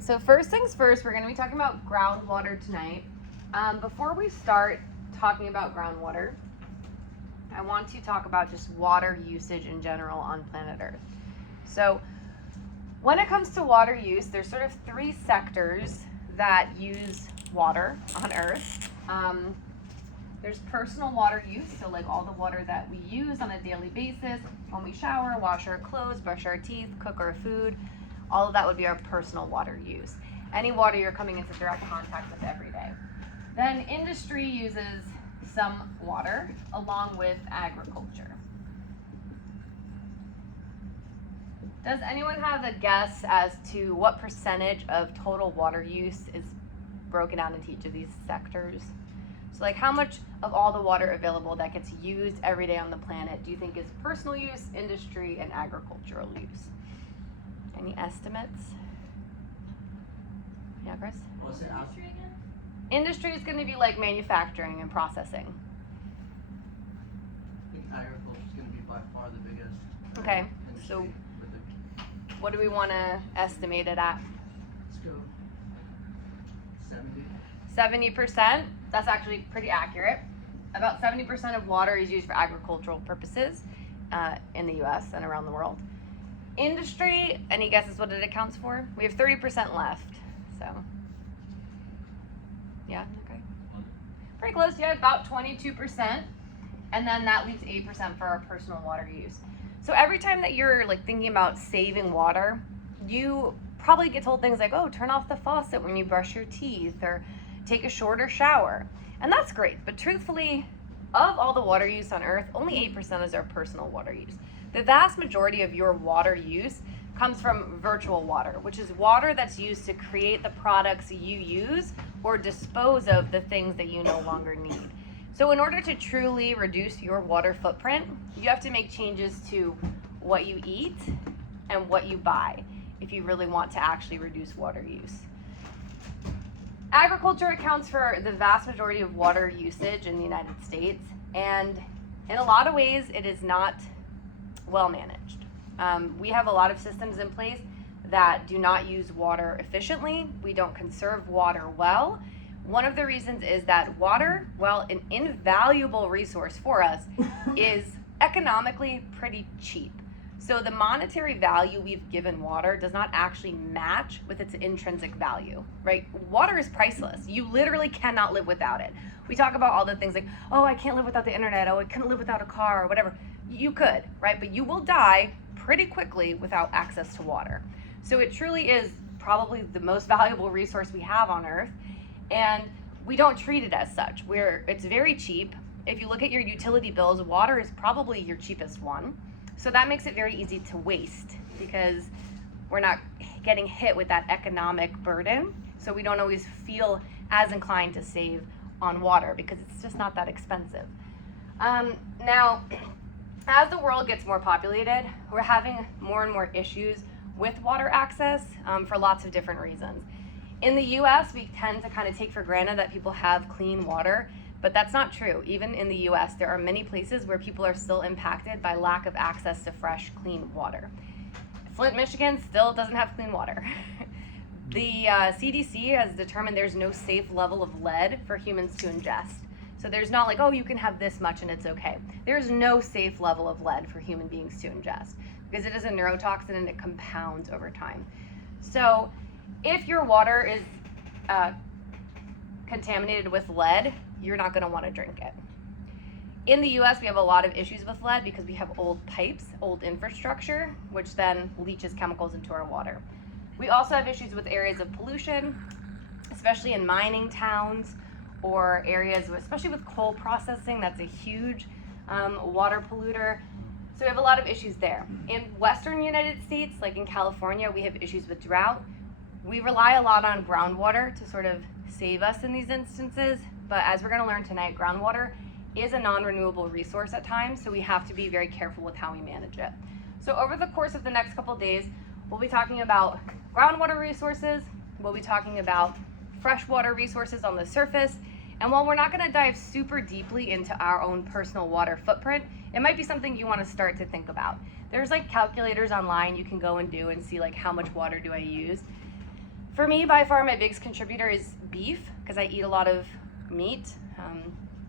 right, so first things first, we're going to be talking about groundwater tonight. Before we start talking about groundwater, I want to talk about just water usage in general on planet Earth. So when it comes to water use, there's sort of three sectors that use water on Earth. There's personal water use, so like all the water that we use on a daily basis, when we shower, wash our clothes, brush our teeth, cook our food, all of that would be our personal water use. Any water you're coming into direct contact with every day. Then industry uses some water along with agriculture. Does anyone have a guess as to what percentage of total water use is broken down into each of these sectors? So like how much of all the water available that gets used every day on the planet do you think is personal use, industry, and agricultural use? Any estimates? Yeah, Chris? What's it industry again? Industry is going to be like manufacturing and processing. I think agriculture is going to be by far the biggest. Okay, so what do we want to estimate it at? Let's go 70. 70%. That's actually pretty accurate. About 70% of water is used for agricultural purposes in the US and around the world. Industry, any guesses what it accounts for? We have 30% left. So, yeah, okay. Pretty close, yeah, about 22%. And then that leaves 8% for our personal water use. So every time that you're like thinking about saving water, you probably get told things like, oh, turn off the faucet when you brush your teeth, or take a shorter shower. And that's great, but truthfully, of all the water use on Earth, only 8% is our personal water use. The vast majority of your water use comes from virtual water, which is water that's used to create the products you use or dispose of the things that you no longer need. So in order to truly reduce your water footprint, you have to make changes to what you eat and what you buy if you really want to actually reduce water use. Agriculture accounts for the vast majority of water usage in the United States, and in a lot of ways it is not well managed. We have a lot of systems in place that do not use water efficiently. We don't conserve water well. One of the reasons is that water, while an invaluable resource for us, is economically pretty cheap. So the monetary value we've given water does not actually match with its intrinsic value, right? Water is priceless. You literally cannot live without it. We talk about all the things like, oh, I can't live without the internet, oh, I couldn't live without a car, or whatever. You could, right? But you will die pretty quickly without access to water. So it truly is probably the most valuable resource we have on Earth, and we don't treat it as such. It's very cheap. If you look at your utility bills, water is probably your cheapest one. So that makes it very easy to waste because we're not getting hit with that economic burden. So we don't always feel as inclined to save on water because it's just not that expensive. Now, as the world gets more populated, we're having more and more issues with water access for lots of different reasons. In the US, we tend to kind of take for granted that people have clean water, but that's not true. Even in the US, there are many places where people are still impacted by lack of access to fresh, clean water. Flint, Michigan still doesn't have clean water. The CDC has determined there's no safe level of lead for humans to ingest. So there's not like, oh, you can have this much and it's okay. There's no safe level of lead for human beings to ingest because it is a neurotoxin and it compounds over time. So if your water is contaminated with lead, you're not going to want to drink it. In the US, we have a lot of issues with lead because we have old pipes, old infrastructure, which then leaches chemicals into our water. We also have issues with areas of pollution, especially in mining towns or areas, especially with coal processing. That's a huge water polluter. So we have a lot of issues there. In Western United States, like in California, we have issues with drought. We rely a lot on groundwater to sort of save us in these instances. But as we're going to learn tonight, groundwater is a non-renewable resource at times, so we have to be very careful with how we manage it. So over the course of the next couple of days, we'll be talking about groundwater resources, we'll be talking about freshwater resources on the surface, and while we're not going to dive super deeply into our own personal water footprint, it might be something you want to start to think about. There's like calculators online you can go and do and see like how much water do I use. For me, by far, my biggest contributor is beef, because I eat a lot of meat,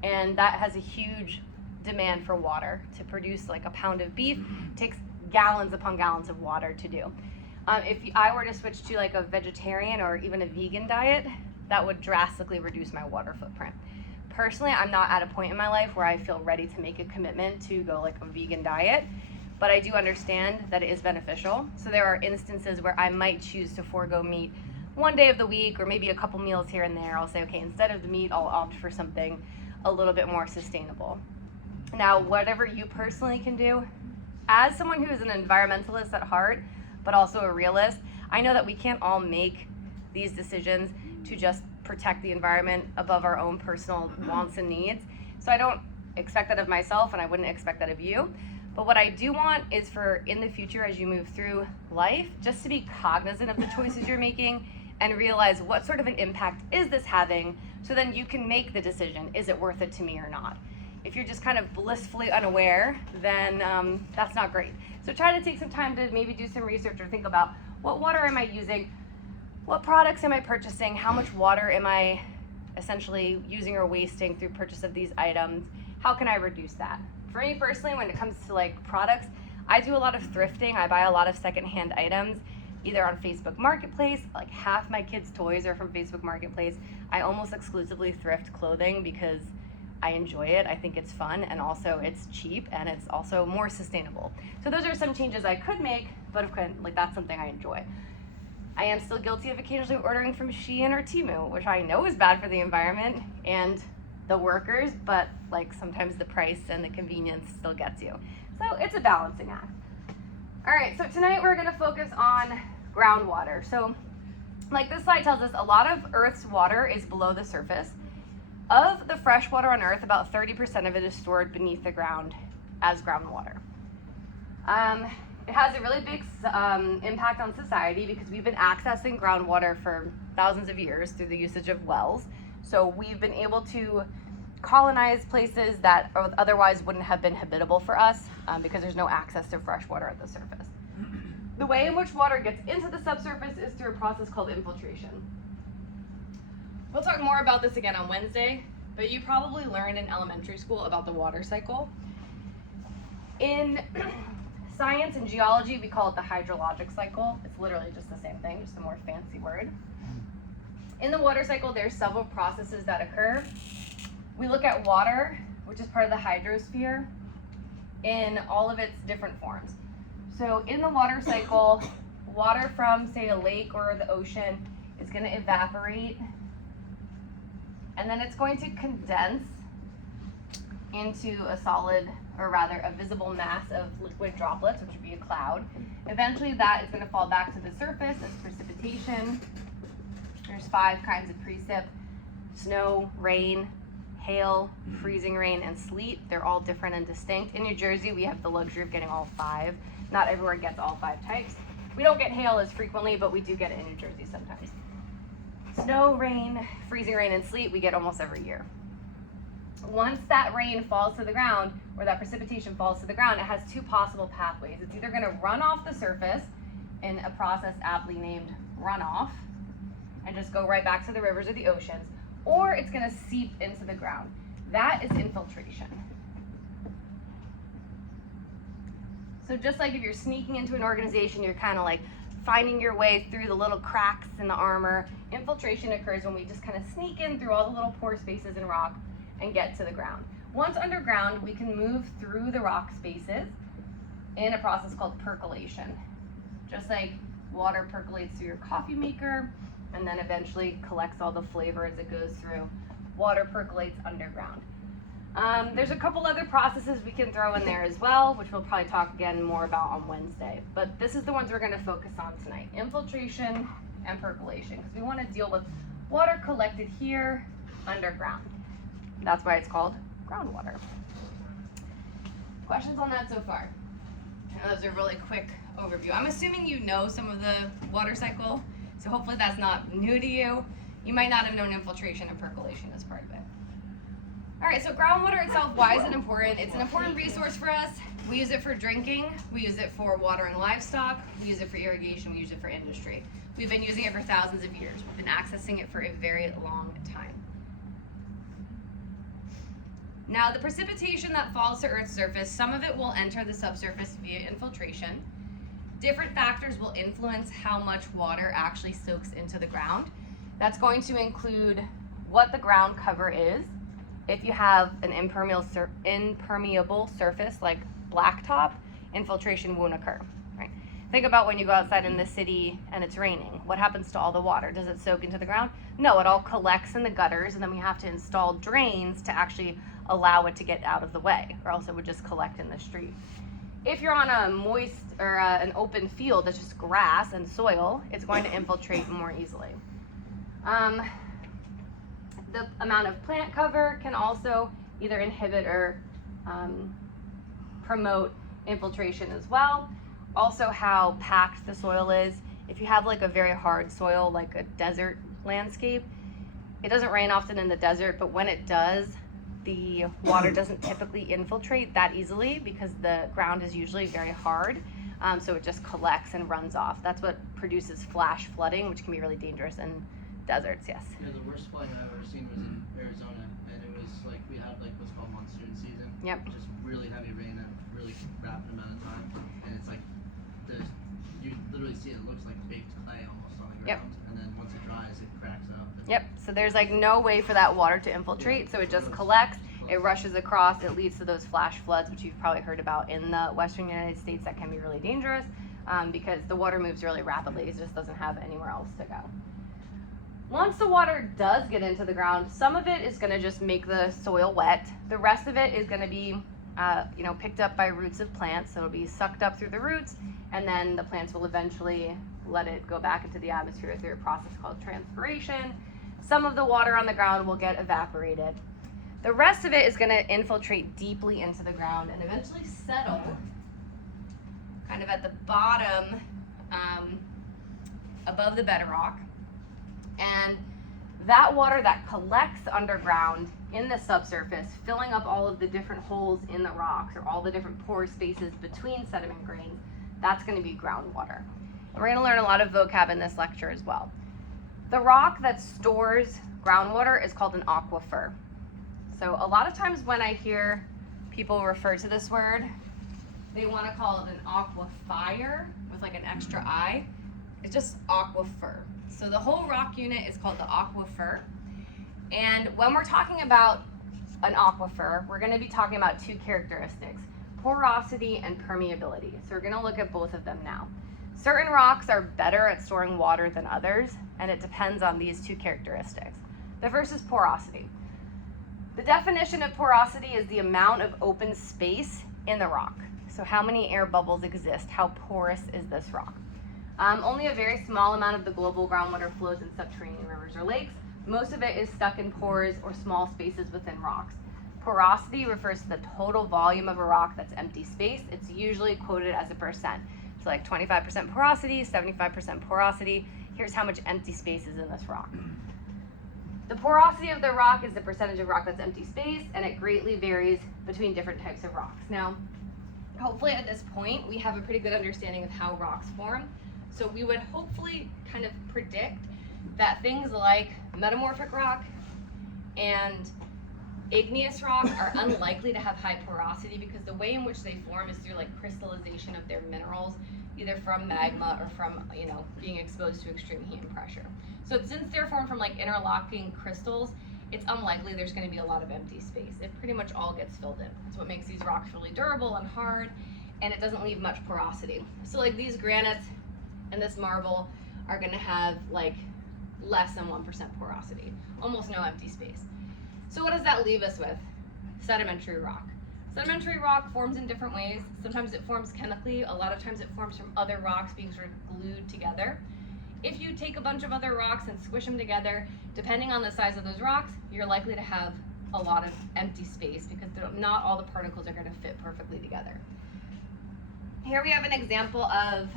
and that has a huge demand for water. To produce like a pound of beef takes gallons upon gallons of water to do. If I were to switch to like a vegetarian or even a vegan diet, that would drastically reduce my water footprint. Personally, I'm not at a point in my life where I feel ready to make a commitment to go like a vegan diet, but I do understand that it is beneficial. So there are instances where I might choose to forego meat one day of the week, or maybe a couple meals here and there. I'll say, okay, instead of the meat, I'll opt for something a little bit more sustainable. Now, whatever you personally can do, as someone who is an environmentalist at heart, but also a realist, I know that we can't all make these decisions to just protect the environment above our own personal wants and needs. So I don't expect that of myself, and I wouldn't expect that of you. But what I do want is for in the future, as you move through life, just to be cognizant of the choices you're making and realize what sort of an impact is this having, so then you can make the decision, is it worth it to me or not? If you're just kind of blissfully unaware, then that's not great. So try to take some time to maybe do some research or think about, what water am I using? What products am I purchasing? How much water am I essentially using or wasting through purchase of these items? How can I reduce that? For me personally, when it comes to like products, I do a lot of thrifting. I buy a lot of secondhand items, either on Facebook Marketplace. Like half my kids' toys are from Facebook Marketplace. I almost exclusively thrift clothing because I enjoy it. I think it's fun, and also it's cheap, and it's also more sustainable. So those are some changes I could make, but of course, like that's something I enjoy. I am still guilty of occasionally ordering from Shein or Temu, which I know is bad for the environment and the workers, but like sometimes the price and the convenience still gets you. So it's a balancing act. All right, so tonight we're gonna focus on groundwater. So like this slide tells us, a lot of Earth's water is below the surface. Of the fresh water on Earth, about 30% of it is stored beneath the ground as groundwater. It has a really big impact on society because we've been accessing groundwater for thousands of years through the usage of wells. So we've been able to colonize places that otherwise wouldn't have been habitable for us because there's no access to fresh water at the surface. The way in which water gets into the subsurface is through a process called infiltration. We'll talk more about this again on Wednesday, but you probably learned in elementary school about the water cycle. In science and geology, we call it the hydrologic cycle. It's literally just the same thing, just a more fancy word. In the water cycle, there's several processes that occur. We look at water, which is part of the hydrosphere, in all of its different forms. So in the water cycle, water from, say, a lake or the ocean is going to evaporate, and then it's going to condense into a solid, or rather a visible mass of liquid droplets, which would be a cloud. Eventually that is going to fall back to the surface as precipitation. There's 5 kinds of precip: snow, rain, hail, freezing rain, and sleet. They're all different and distinct. In New Jersey, we have the luxury of getting all 5. Not everywhere gets all 5 types. We don't get hail as frequently, but we do get it in New Jersey sometimes. Snow, rain, freezing rain, and sleet we get almost every year. Once that rain falls to the ground, or that precipitation falls to the ground, it has 2 possible pathways. It's either going to run off the surface in a process aptly named runoff and just go right back to the rivers or the oceans, or it's going to seep into the ground. That is infiltration. So just like if you're sneaking into an organization, you're kind of like finding your way through the little cracks in the armor. Infiltration occurs when we just kind of sneak in through all the little pore spaces in rock and get to the ground. Once underground, we can move through the rock spaces in a process called percolation. Just like water percolates through your coffee maker and then eventually collects all the flavor as it goes through, water percolates underground. There's a couple other processes we can throw in there as well, which we'll probably talk again more about on Wednesday. But this is the ones we're going to focus on tonight: infiltration and percolation, because we want to deal with water collected here underground. That's why it's called groundwater. Questions on that so far? I know that was a really quick overview. I'm assuming you know some of the water cycle, so hopefully that's not new to you. You might not have known infiltration and percolation as part of it. All right, so groundwater itself, why is it important? It's an important resource for us. We use it for drinking, we use it for watering livestock, we use it for irrigation, we use it for industry. We've been using it for thousands of years. We've been accessing it for a very long time. Now, the precipitation that falls to Earth's surface, some of it will enter the subsurface via infiltration. Different factors will influence how much water actually soaks into the ground. That's going to include what the ground cover is. If you have an impermeable surface like blacktop, infiltration won't occur. Right? Think about when you go outside in the city and it's raining. What happens to all the water? Does it soak into the ground? No, it all collects in the gutters, and then we have to install drains to actually allow it to get out of the way, or else it would just collect in the street. If you're on a moist or an open field that's just grass and soil, it's going to infiltrate more easily. The amount of plant cover can also either inhibit or promote infiltration as well. Also, how packed the soil is. If you have like a very hard soil, like a desert landscape, it doesn't rain often in the desert, but when it does, the water doesn't typically infiltrate that easily because the ground is usually very hard. So it just collects and runs off. That's what produces flash flooding, which can be really dangerous in deserts, yes. Yeah, the worst flooding I've ever seen was in Arizona, and it was like we had like what's called monsoon season. Yep. Just really heavy rain at a really rapid amount of time, and it's like you literally see it looks like baked clay almost on the ground, and then once it dries, it cracks up. Yep. So there's like no way for that water to infiltrate, so it just collects. It rushes across. It leads to those flash floods, which you've probably heard about in the Western United States. That can be really dangerous because the water moves really rapidly. It just doesn't have anywhere else to go. Once the water does get into the ground, some of it is going to just make the soil wet. The rest of it is going to be, picked up by roots of plants. So it'll be sucked up through the roots, and then the plants will eventually let it go back into the atmosphere through a process called transpiration. Some of the water on the ground will get evaporated. The rest of it is going to infiltrate deeply into the ground and eventually settle kind of at the bottom above the bedrock. And that water that collects underground in the subsurface, filling up all of the different holes in the rocks or all the different pore spaces between sediment grains, that's going to be groundwater. And we're going to learn a lot of vocab in this lecture as well. The rock that stores groundwater is called an aquifer. So a lot of times when I hear people refer to this word, they want to call it an aquifer with like an extra I. It's just aquifer. So the whole rock unit is called the aquifer. And when we're talking about an aquifer, we're going to be talking about two characteristics, porosity and permeability. So we're going to look at both of them now. Certain rocks are better at storing water than others, and it depends on these two characteristics. The first is porosity. The definition of porosity is the amount of open space in the rock. So how many air bubbles exist? How porous is this rock? Only a very small amount of the global groundwater flows in subterranean rivers or lakes. Most of it is stuck in pores or small spaces within rocks. Porosity refers to the total volume of a rock that's empty space. It's usually quoted as a percent. So like 25% porosity, 75% porosity. Here's how much empty space is in this rock. The porosity of the rock is the percentage of rock that's empty space, and it greatly varies between different types of rocks. Now, hopefully at this point, we have a pretty good understanding of how rocks form. So we would hopefully kind of predict that things like metamorphic rock and igneous rock are unlikely to have high porosity because the way in which they form is through like crystallization of their minerals, either from magma or from being exposed to extreme heat and pressure. So since they're formed from like interlocking crystals, it's unlikely there's going to be a lot of empty space. It pretty much all gets filled in. That's what makes these rocks really durable and hard, and it doesn't leave much porosity. So like these granites and this marble are going to have like less than 1% porosity, almost no empty space. So what does that leave us with? Sedimentary rock. Sedimentary rock forms in different ways. Sometimes it forms chemically. A lot of times it forms from other rocks being sort of glued together. If you take a bunch of other rocks and squish them together, depending on the size of those rocks, you're likely to have a lot of empty space because not all the particles are going to fit perfectly together. Here we have an example of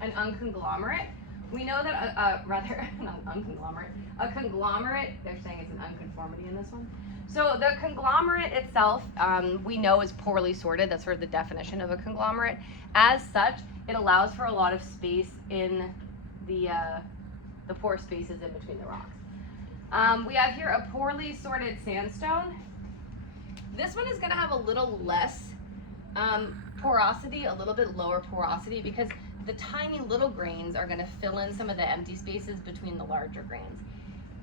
an unconglomerate. we know that not an unconglomerate, a conglomerate, they're saying it's an unconformity in this one. So the conglomerate itself, we know is poorly sorted. That's sort of the definition of a conglomerate. As such, it allows for a lot of space in the pore spaces in between the rocks. We have here a poorly sorted sandstone. This one is going to have a little less porosity, a little bit lower porosity, because the tiny little grains are going to fill in some of the empty spaces between the larger grains.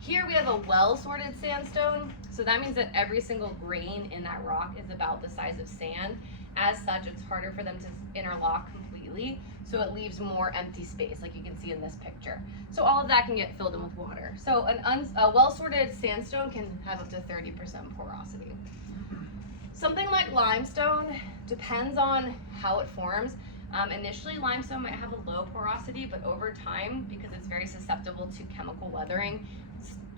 Here we have a well-sorted sandstone, so that means that every single grain in that rock is about the size of sand. As such, it's harder for them to interlock completely, so it leaves more empty space, like you can see in this picture. So all of that can get filled in with water. So a well-sorted sandstone can have up to 30% porosity. Something like limestone depends on how it forms. Initially, limestone might have a low porosity, but over time, because it's very susceptible to chemical weathering,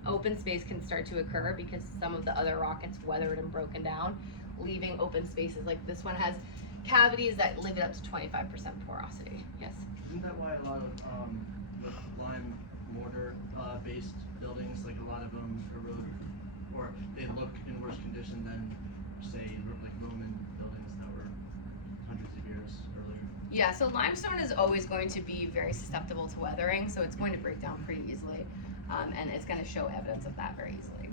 open space can start to occur because some of the other rock gets weathered and broken down, leaving open spaces. Like this one has cavities that live up to 25% porosity. Yes? Isn't that why a lot of with lime mortar based buildings, like a lot of them erode, or they look in worse condition than, say, like Roman buildings that were hundreds of years earlier? Yeah, so limestone is always going to be very susceptible to weathering, so it's going to break down pretty easily, and it's going to show evidence of that very easily.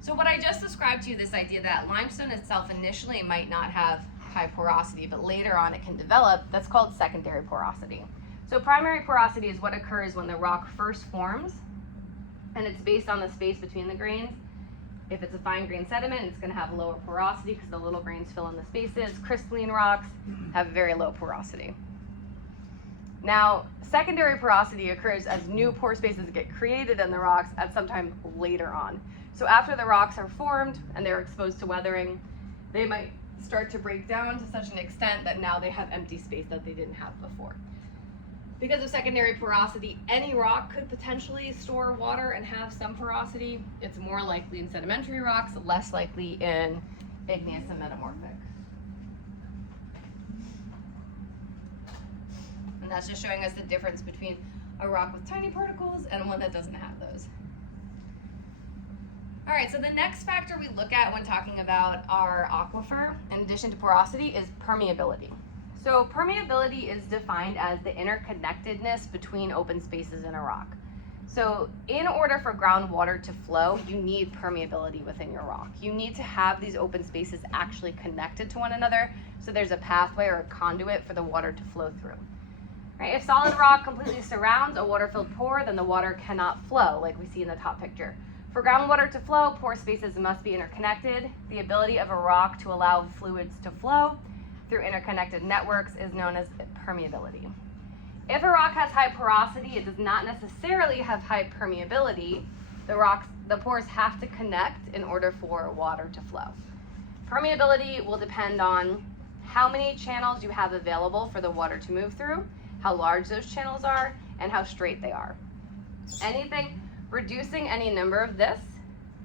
So what I just described to you, this idea that limestone itself initially might not have high porosity, but later on it can develop, that's called secondary porosity. So primary porosity is what occurs when the rock first forms, and it's based on the space between the grains. If it's a fine grain sediment, it's going to have lower porosity because the little grains fill in the spaces. Crystalline rocks have very low porosity. Now, secondary porosity occurs as new pore spaces get created in the rocks at some time later on. So after the rocks are formed and they're exposed to weathering, they might start to break down to such an extent that now they have empty space that they didn't have before. Because of secondary porosity, any rock could potentially store water and have some porosity. It's more likely in sedimentary rocks, less likely in igneous and metamorphic. And that's just showing us the difference between a rock with tiny particles and one that doesn't have those. All right, so the next factor we look at when talking about our aquifer, in addition to porosity, is permeability. So permeability is defined as the interconnectedness between open spaces in a rock. So in order for groundwater to flow, you need permeability within your rock. You need to have these open spaces actually connected to one another, so there's a pathway or a conduit for the water to flow through. Right? If solid rock completely surrounds a water-filled pore, then the water cannot flow, like we see in the top picture. For groundwater to flow, pore spaces must be interconnected. The ability of a rock to allow fluids to flow through interconnected networks is known as permeability. If a rock has high porosity, it does not necessarily have high permeability. The pores have to connect in order for water to flow. Permeability will depend on how many channels you have available for the water to move through, how large those channels are, and how straight they are. Reducing any number of this,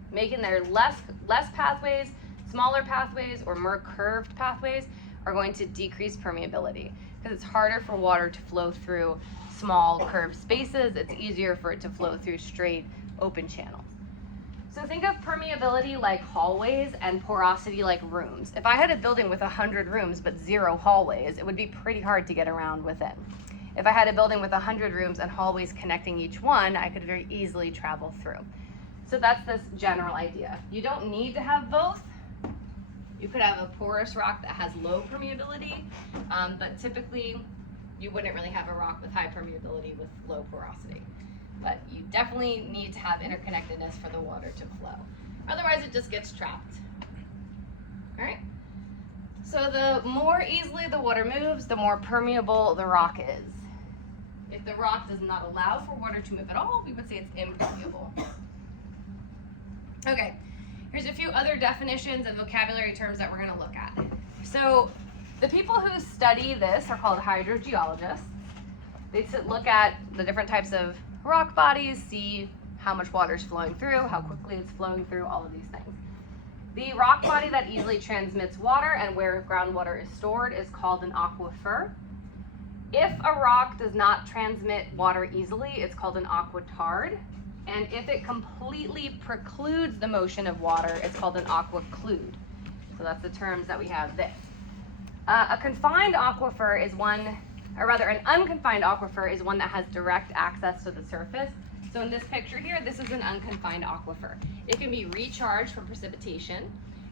making there less pathways, smaller pathways, or more curved pathways are going to decrease permeability because it's harder for water to flow through small curved spaces. It's easier for it to flow through straight open channels. So think of permeability like hallways and porosity like rooms. If I had a building with 100 rooms but 0 hallways, it would be pretty hard to get around within. If I had a building with 100 rooms and hallways connecting each one, I could very easily travel through. So that's this general idea. You don't need to have both. You could have a porous rock that has low permeability, but typically you wouldn't really have a rock with high permeability with low porosity. But you definitely need to have interconnectedness for the water to flow. Otherwise it just gets trapped. All right? So the more easily the water moves, the more permeable the rock is. If the rock does not allow for water to move at all, we would say it's impermeable. Okay, here's a few other definitions and vocabulary terms that we're going to look at. So the people who study this are called hydrogeologists. They look at the different types of rock bodies, see how much water is flowing through, how quickly it's flowing through, all of these things. The rock body that easily transmits water and where groundwater is stored is called an aquifer. If a rock does not transmit water easily, it's called an aquitard. And if it completely precludes the motion of water, it's called an aquiclude. So that's the terms that we have there. A confined aquifer is one, or rather an unconfined aquifer is one that has direct access to the surface. So in this picture here, this is an unconfined aquifer. It can be recharged from precipitation,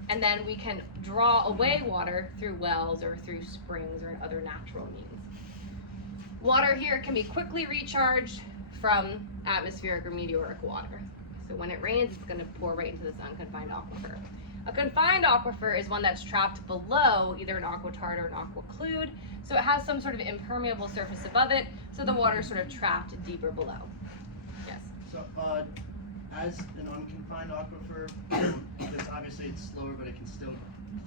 and then we can draw away water through wells or through springs or other natural means. Water here can be quickly recharged from atmospheric or meteoric water. So when it rains, it's going to pour right into this unconfined aquifer. A confined aquifer is one that's trapped below either an aquitard or an aquiclude. So it has some sort of impermeable surface above it, so the water is sort of trapped deeper below. Yes? So, as an unconfined aquifer, it's obviously it's slower, but it can still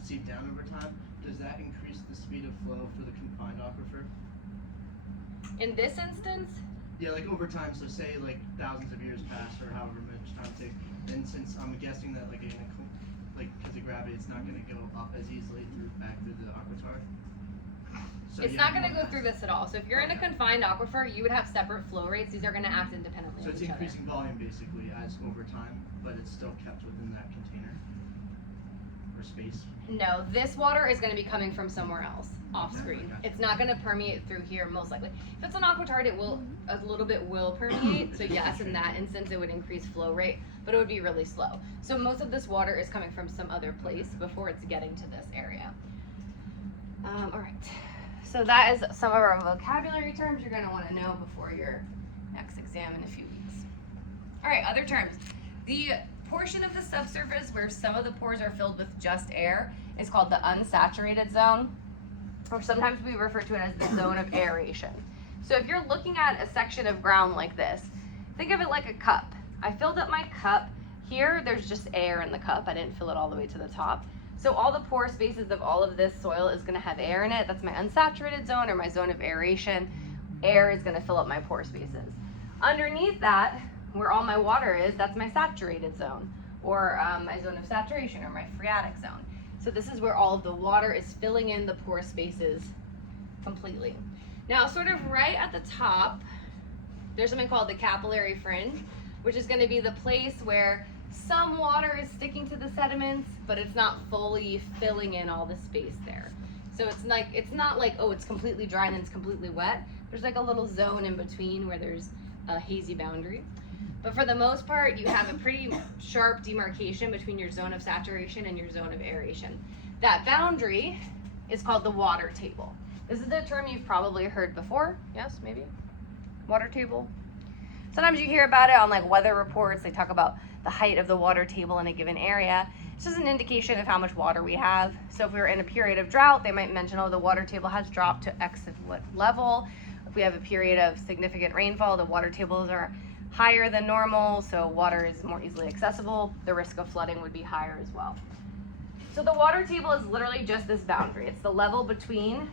seep down over time. Does that increase the speed of flow for the confined aquifer? In this instance, Yeah, like over time, so say like thousands of years pass or however much time it takes, and since I'm guessing that like because of gravity, it's not going to go up as easily back through the aquitard. So it's not going to go through this at all. So if you're in a confined aquifer, you would have separate flow rates. These are going to act independently So of it's each other. increasing volume basically as over time, but it's still kept within that container or space. No, this water is going to be coming from somewhere else, off screen. Okay. It's not going to permeate through here most likely. If it's an aquitard, it will, a little bit will permeate. So yes, in that instance, it would increase flow rate, but it would be really slow. So most of this water is coming from some other place before it's getting to this area. All right. So that is some of our vocabulary terms you're going to want to know before your next exam in a few weeks. All right, other terms. The portion of the subsurface where some of the pores are filled with just air is called the unsaturated zone, or sometimes we refer to it as the zone of aeration. So if you're looking at a section of ground like this, think of it like a cup. I filled up my cup. Here, there's just air in the cup. I didn't fill it all the way to the top. So all the pore spaces of all of this soil is going to have air in it. That's my unsaturated zone or my zone of aeration. Air is going to fill up my pore spaces. Underneath that, where all my water is, that's my saturated zone, or my zone of saturation, or my phreatic zone. So this is where all of the water is filling in the pore spaces completely. Now, sort of right at the top, there's something called the capillary fringe, which is going to be the place where some water is sticking to the sediments, but it's not fully filling in all the space there. So it's not like, oh, it's completely dry and then it's completely wet. There's like a little zone in between where there's a hazy boundary. But for the most part, you have a pretty sharp demarcation between your zone of saturation and your zone of aeration. That boundary is called the water table. This is a term you've probably heard before. Yes, maybe? Water table. Sometimes you hear about it on like weather reports. They talk about the height of the water table in a given area. It's just an indication of how much water we have. So if we were in a period of drought, they might mention, oh, the water table has dropped to X of what level. If we have a period of significant rainfall, the water tables are higher than normal, so water is more easily accessible. The risk of flooding would be higher as well. So the water table is literally just this boundary. It's the level between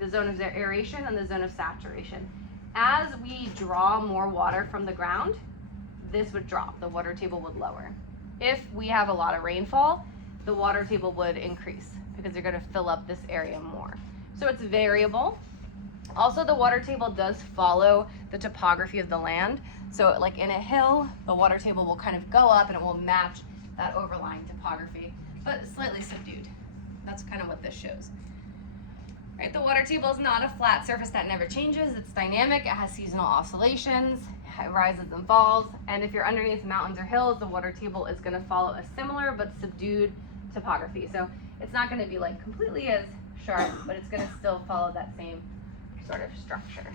the zone of aeration and the zone of saturation. As we draw more water from the ground, this would drop. The water table would lower. If we have a lot of rainfall, the water table would increase because they're going to fill up this area more. So it's variable. Also, the water table does follow the topography of the land. So like in a hill, the water table will kind of go up and it will match that overlying topography, but slightly subdued. That's kind of what this shows. Right, the water table is not a flat surface that never changes. It's dynamic. It has seasonal oscillations. It rises and falls. And if you're underneath mountains or hills, the water table is going to follow a similar but subdued topography. So it's not going to be like completely as sharp, but it's going to still follow that same sort of structure.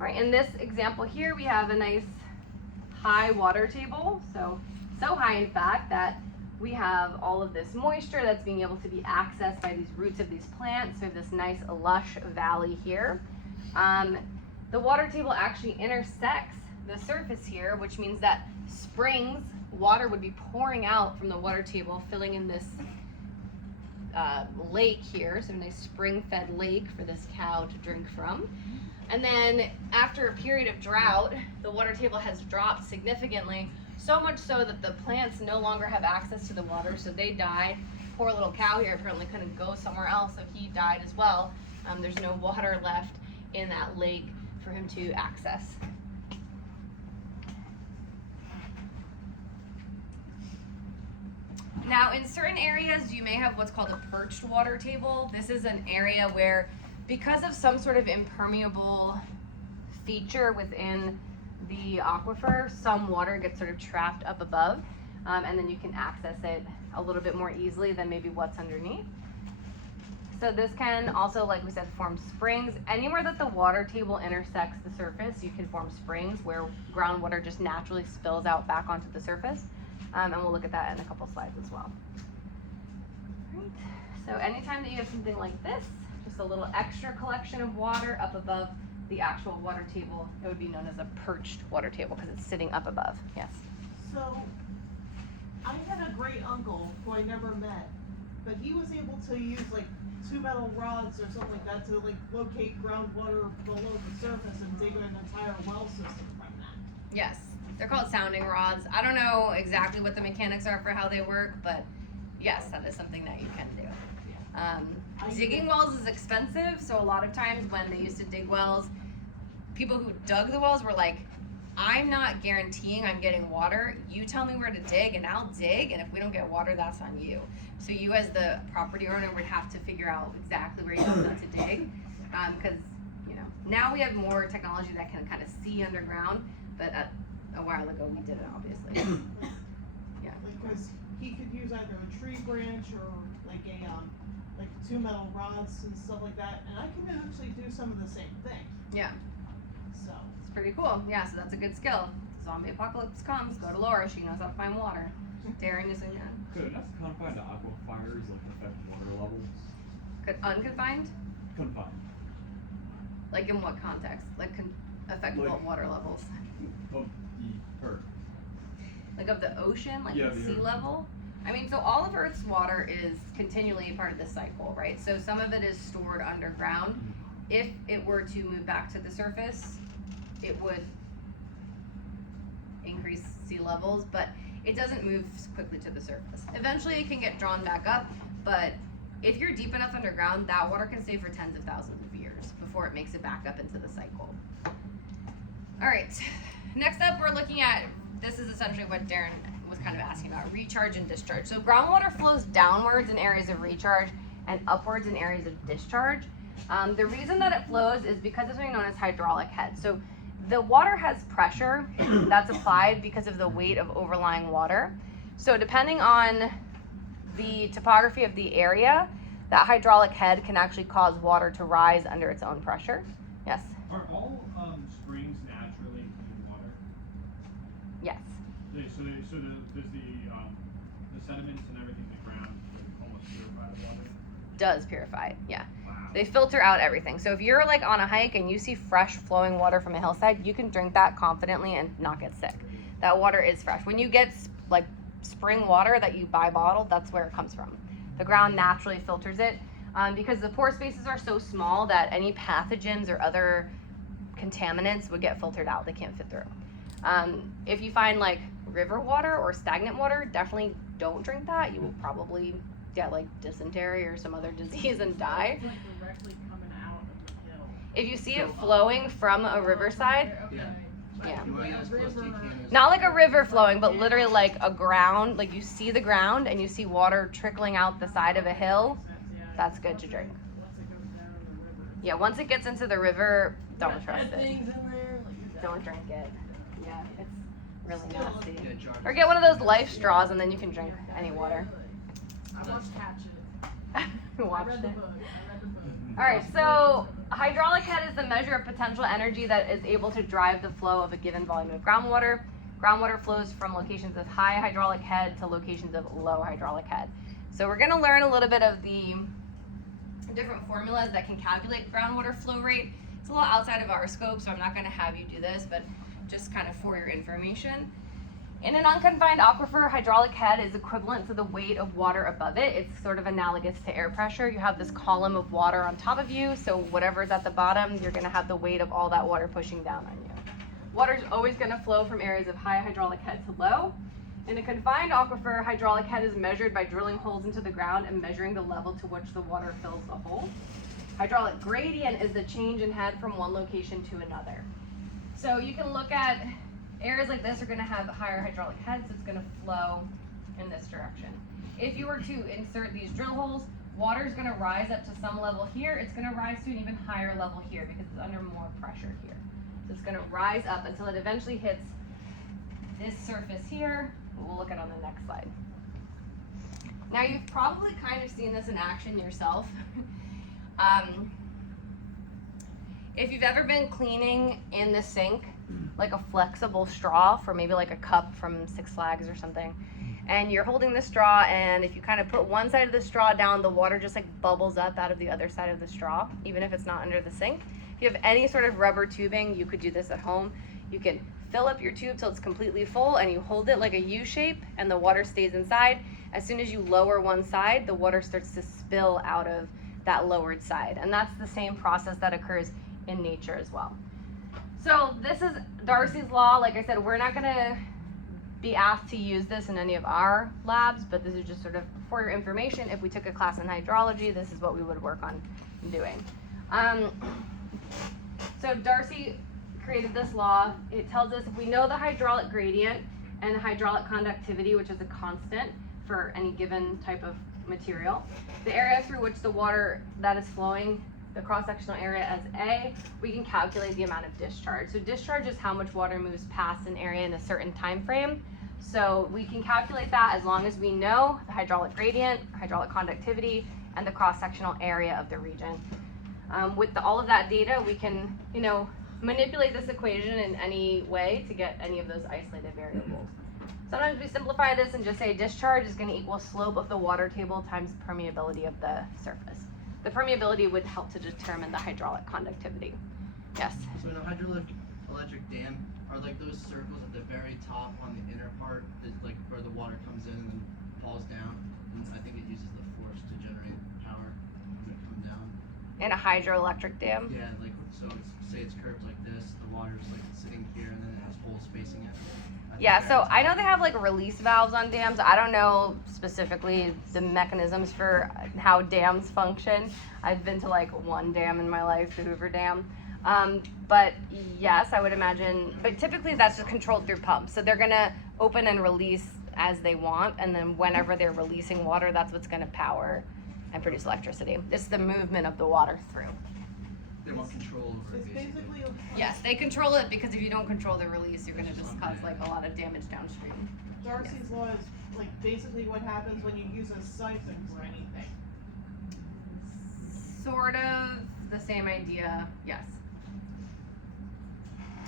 All right, in this example here, we have a nice high water table. So high, in fact, that we have all of this moisture that's being able to be accessed by these roots of these plants. So we have this nice lush valley here. The water table actually intersects the surface here, which means that springs, water would be pouring out from the water table, filling in this lake here. So a nice spring-fed lake for this cow to drink from. And then after a period of drought, the water table has dropped significantly. So much so that the plants no longer have access to the water, so they die. Poor little cow here apparently couldn't go somewhere else, so he died as well. There's no water left in that lake for him to access. Now, in certain areas, you may have what's called a perched water table. This is an area where, because of some sort of impermeable feature within the aquifer, some water gets sort of trapped up above, and then you can access it a little bit more easily than maybe what's underneath. So this can also, like we said, form springs. Anywhere that the water table intersects the surface, you can form springs where groundwater just naturally spills out back onto the surface. And we'll look at that in a couple slides as well. All right. So anytime that you have something like this, just a little extra collection of water up above the actual water table, it would be known as a perched water table because it's sitting up above. Yes? So, I had a great uncle who I never met, but he was able to use like 2 metal rods or something like that to like locate groundwater below the surface and dig an entire well system from that. Yes. They're called sounding rods. I don't know exactly what the mechanics are for how they work, but yes, that is something that you can do. Digging wells is expensive, so a lot of times when they used to dig wells, people who dug the wells were like, I'm not guaranteeing I'm getting water. You tell me where to dig and I'll dig, and if we don't get water, that's on you. So you as the property owner would have to figure out exactly where you want them to dig, because now we have more technology that can kind of see underground, but a while ago we did it obviously. Yeah. Because he could use either a tree branch or like a like 2 metal rods and stuff like that, and I can actually do some of the same thing. Yeah. So It's pretty cool. Yeah, so that's a good skill. Zombie apocalypse comes, go to Laura, she knows how to find water. Darren is again. Could enough confined aquifers affect water levels? Could unconfined? Confined. Like in what context? Like affect what water levels? Of the earth. Like of the ocean, like Yeah, the the sea earth. level? I mean, so all of Earth's water is continually a part of this cycle, right? So some of it is stored underground. If it were to move back to the surface, it would increase sea levels, but it doesn't move quickly to the surface. Eventually it can get drawn back up, but if you're deep enough underground, that water can stay for tens of thousands of years before it makes it back up into the cycle. All right, next up we're looking at, this is essentially what Darren was kind of asking about, recharge and discharge. So groundwater flows downwards in areas of recharge and upwards in areas of discharge. The reason that it flows is because of something known as hydraulic head. So the water has pressure that's applied because of the weight of overlying water. So depending on the topography of the area, that hydraulic head can actually cause water to rise under its own pressure. Yes? Are all springs naturally clean water? Yes. Does the sediments and everything in the ground almost purify the water? Does purify it, yeah. Wow. They filter out everything. So if you're like on a hike and you see fresh flowing water from a hillside, you can drink that confidently and not get sick. That water is fresh. When you get like spring water that you buy bottled, that's where it comes from. The ground naturally filters it because the pore spaces are so small that any pathogens or other contaminants would get filtered out. They can't fit through. If you find like river water or stagnant water, definitely don't drink that. You will probably get like dysentery or some other disease and die. It's like directly coming out of the hill. If you see it flowing from a riverside, Yeah. yeah. You want as close to you can as- Not like a river flowing, but literally like a ground, like you see the ground and you see water trickling out the side of a hill, that's good to drink. Once it goes down in the river. Yeah, once it gets into the river, don't Got trust dead it. things in there, like, Don't drink it. Yeah, it's really nasty. Yeah, jar- Or get one of those life straws and then you can drink any water. I watched Hatchet. You I watched read the it. book. I read the book. All right, so hydraulic head is the measure of potential energy that is able to drive the flow of a given volume of groundwater. Groundwater flows from locations of high hydraulic head to locations of low hydraulic head. So we're going to learn a little bit of the different formulas that can calculate groundwater flow rate. It's a little outside of our scope, so I'm not going to have you do this, but just kind of for your information. In an unconfined aquifer, hydraulic head is equivalent to the weight of water above it. It's sort of analogous to air pressure. You have this column of water on top of you, so whatever's at the bottom, you're going to have the weight of all that water pushing down on you. water is always going to flow from areas of high hydraulic head to low. In a confined aquifer, hydraulic head is measured by drilling holes into the ground and measuring the level to which the water fills the hole. Hydraulic gradient is the change in head from one location to another. So you can look at areas like this are going to have higher hydraulic heads, so it's going to flow in this direction. If you were to insert these drill holes, water is going to rise up to some level here. It's going to rise to an even higher level here because it's under more pressure here. So it's going to rise up until it eventually hits this surface here. We'll look at on the next slide. Now you've probably kind of seen this in action yourself. If you've ever been cleaning in the sink, like a flexible straw for maybe like a cup from Six Flags or something, and you're holding the straw, and if you kind of put one side of the straw down, the water just like bubbles up out of the other side of the straw, even if it's not under the sink. If you have any sort of rubber tubing, you could do this at home. You can fill up your tube till it's completely full, and you hold it like a U shape, and the water stays inside. As soon as you lower one side, the water starts to spill out of that lowered side, and that's the same process that occurs in nature as well. So this is Darcy's law. Like I said, we're not going to be asked to use this in any of our labs, but this is just sort of for your information. If we took a class in hydrology, this is what we would work on doing. So Darcy created this law. It tells us if we know the hydraulic gradient and the hydraulic conductivity, which is a constant for any given type of material, the area through which the water that is flowing, the cross-sectional area as A, we can calculate the amount of discharge. So discharge is how much water moves past an area in a certain time frame. So we can calculate that as long as we know the hydraulic gradient, hydraulic conductivity, and the cross-sectional area of the region. With all of that data, we can, manipulate this equation in any way to get any of those isolated variables. Sometimes we simplify this and just say discharge is going to equal slope of the water table times permeability of the surface. The permeability would help to determine the hydraulic conductivity. Yes? So in a hydroelectric dam, are like those circles at the very top on the inner part, is like where the water comes in and then falls down? And I think it uses the force to generate power when it comes down. In a hydroelectric dam? Yeah, like so say it's curved like this, the water's like sitting here and then it has holes spacing it. Yeah, so I know they have like release valves on dams. I don't know specifically the mechanisms for how dams function. I've been to like one dam in my life, the Hoover Dam. But yes, I would imagine, but typically that's just controlled through pumps. So they're gonna open and release as they want, and then whenever they're releasing water, that's what's gonna power and produce electricity. It's the movement of the water through. They want control over it It's basically. basically Yes, they control it because if you don't control the release, you're gonna just cause like a lot of damage downstream. Darcy's law is like basically what happens when you use a siphon for anything. Sort of the same idea, yes.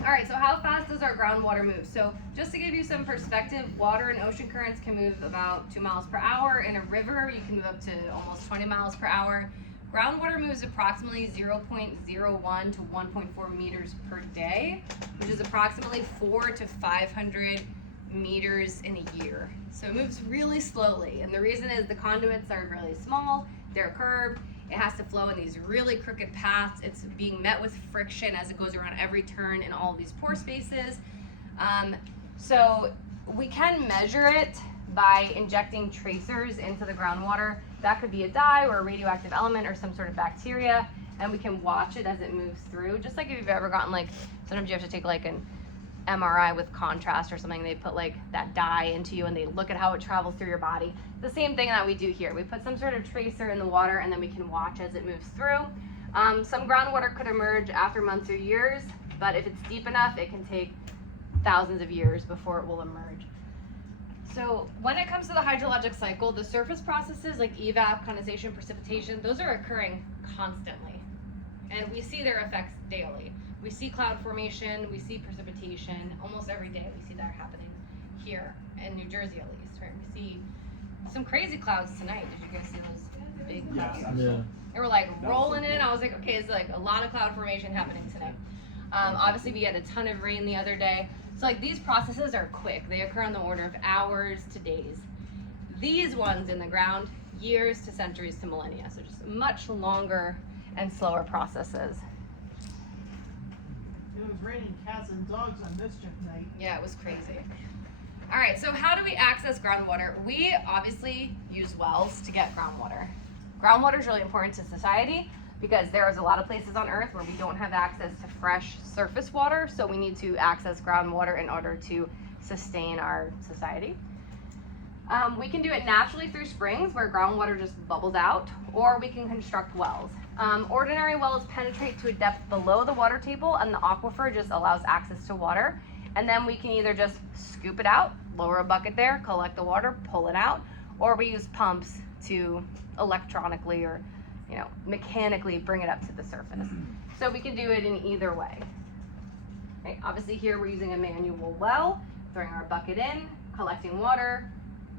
All right, so how fast does our groundwater move? So just to give you some perspective, water in ocean currents can move about 2 miles per hour. In a river, you can move up to almost 20 miles per hour. Groundwater moves approximately 0.01 to 1.4 meters per day, which is approximately 400 to 500 meters in a year. So it moves really slowly, and the reason is the conduits are really small, they're curved, it has to flow in these really crooked paths, it's being met with friction as it goes around every turn in all of these pore spaces. So we can measure it by injecting tracers into the groundwater. That could be a dye or a radioactive element or some sort of bacteria, and we can watch it as it moves through. Just like if you've ever gotten like, sometimes you have to take like an MRI with contrast or something, they put like that dye into you and they look at how it travels through your body. The same thing that we do here. We put some sort of tracer in the water and then we can watch as it moves through. Some groundwater could emerge after months or years, but if it's deep enough, it can take thousands of years before it will emerge. So when it comes to the hydrologic cycle, the surface processes like evap, condensation, precipitation, those are occurring constantly. And we see their effects daily. We see cloud formation, we see precipitation, almost every day we see that happening here in New Jersey at least, right? We see some crazy clouds tonight. Did you guys see those big clouds? Yeah. They were like rolling in. I was like, okay, it's like a lot of cloud formation happening tonight. Obviously we had a ton of rain the other day. So like these processes are quick. They occur on the order of hours to days. These ones in the ground, years to centuries to millennia. So just much longer and slower processes. It was raining cats and dogs on mischief night. Yeah, it was crazy. All right, so how do we access groundwater? We obviously use wells to get groundwater. Groundwater is really important to society because there's a lot of places on Earth where we don't have access to fresh surface water, so we need to access groundwater in order to sustain our society. We can do it naturally through springs where groundwater just bubbles out, or we can construct wells. Ordinary wells penetrate to a depth below the water table, and the aquifer just allows access to water. And then we can either just scoop it out, lower a bucket there, collect the water, pull it out, or we use pumps to electronically or mechanically bring it up to the surface. So we can do it in either way. Okay, obviously here we're using a manual well, throwing our bucket in, collecting water,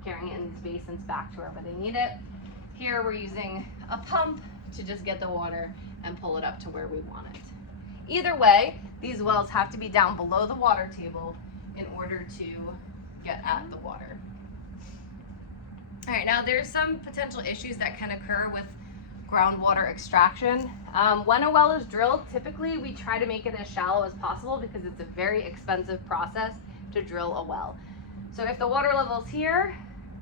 carrying it in these basins back to wherever they need it. Here we're using a pump to just get the water and pull it up to where we want it. Either way, these wells have to be down below the water table in order to get at the water. All right, now there's some potential issues that can occur with groundwater extraction. When a well is drilled, typically we try to make it as shallow as possible because it's a very expensive process to drill a well. So if the water level's here,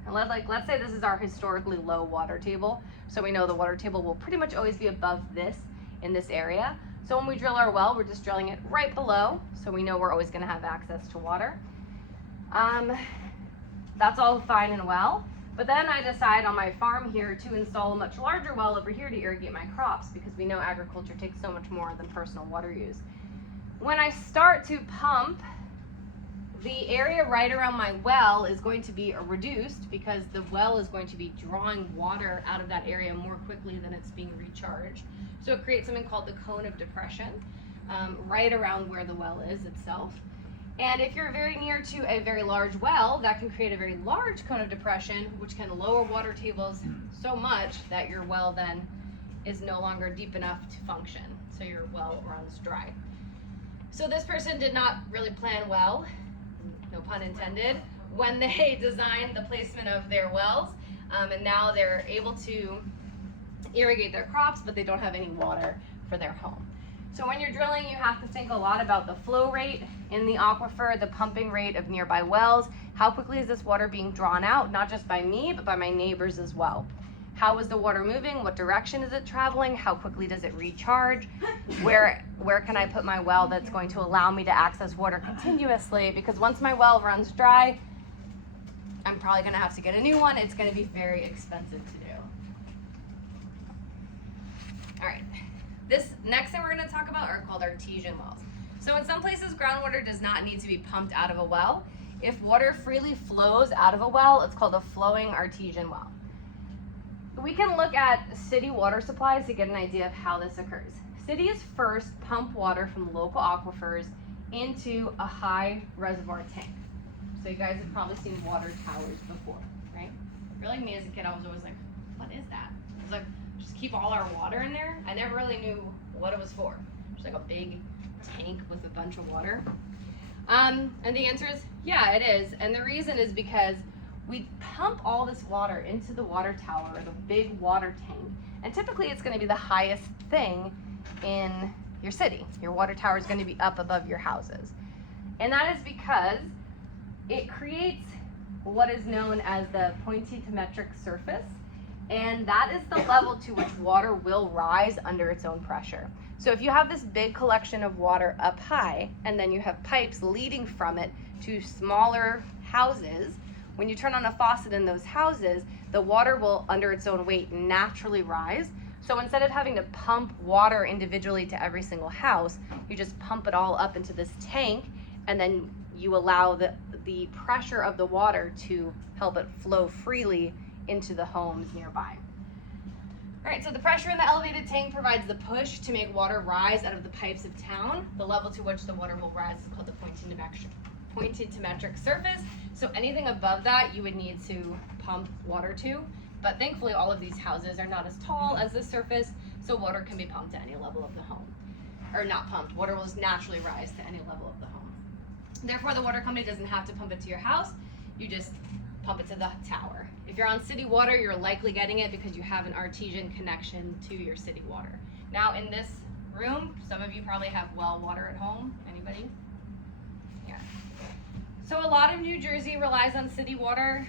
and let's say this is our historically low water table, so we know the water table will pretty much always be above this in this area. So when we drill our well, we're just drilling it right below, so we know we're always going to have access to water. That's all fine and well, but then I decide on my farm here to install a much larger well over here to irrigate my crops because we know agriculture takes so much more than personal water use. When I start to pump, the area right around my well is going to be reduced because the well is going to be drawing water out of that area more quickly than it's being recharged. So it creates something called the cone of depression right around where the well is itself. And if you're very near to a very large well, that can create a very large cone of depression, which can lower water tables so much that your well then is no longer deep enough to function. So your well runs dry. So this person did not really plan well, no pun intended, when they designed the placement of their wells, and now they're able to irrigate their crops, but they don't have any water for their home. So when you're drilling, you have to think a lot about the flow rate in the aquifer, the pumping rate of nearby wells, how quickly is this water being drawn out, not just by me, but by my neighbors as well. How is the water moving? What direction is it traveling? How quickly does it recharge? Where can I put my well that's going to allow me to access water continuously? Because once my well runs dry, I'm probably gonna have to get a new one. It's gonna be very expensive to do. All right, this next thing we're gonna talk about are called artesian wells. So in some places, groundwater does not need to be pumped out of a well. If water freely flows out of a well, it's called a flowing artesian well. We can look at city water supplies to get an idea of how this occurs. Cities first pump water from local aquifers into a high reservoir tank. So you guys have probably seen water towers before, right? If you're like me as a kid, I was always like, what is that? I was like, just keep all our water in there? I never really knew what it was for. Just like a big tank with a bunch of water. And the answer is, yeah, it is. And the reason is because we pump all this water into the water tower, or the big water tank, and typically it's going to be the highest thing in your city. Your water tower is going to be up above your houses. And that is because it creates what is known as the pointimetric surface, and that is the level to which water will rise under its own pressure. So if you have this big collection of water up high, and then you have pipes leading from it to smaller houses, when you turn on a faucet in those houses, the water will, under its own weight, naturally rise. So instead of having to pump water individually to every single house, you just pump it all up into this tank, and then you allow the pressure of the water to help it flow freely into the homes nearby. All right, so the pressure in the elevated tank provides the push to make water rise out of the pipes of town. The level to which the water will rise is called the pointimetric surface. So anything above that, you would need to pump water to. But thankfully, all of these houses are not as tall as the surface, so water can be pumped to any level of the home. Or not pumped, water will just naturally rise to any level of the home. Therefore, the water company doesn't have to pump it to your house, you just pump it to the tower. If you're on city water, you're likely getting it because you have an artesian connection to your city water. Now in this room, some of you probably have well water at home, and Anybody? Yeah. So a lot of New Jersey relies on city water.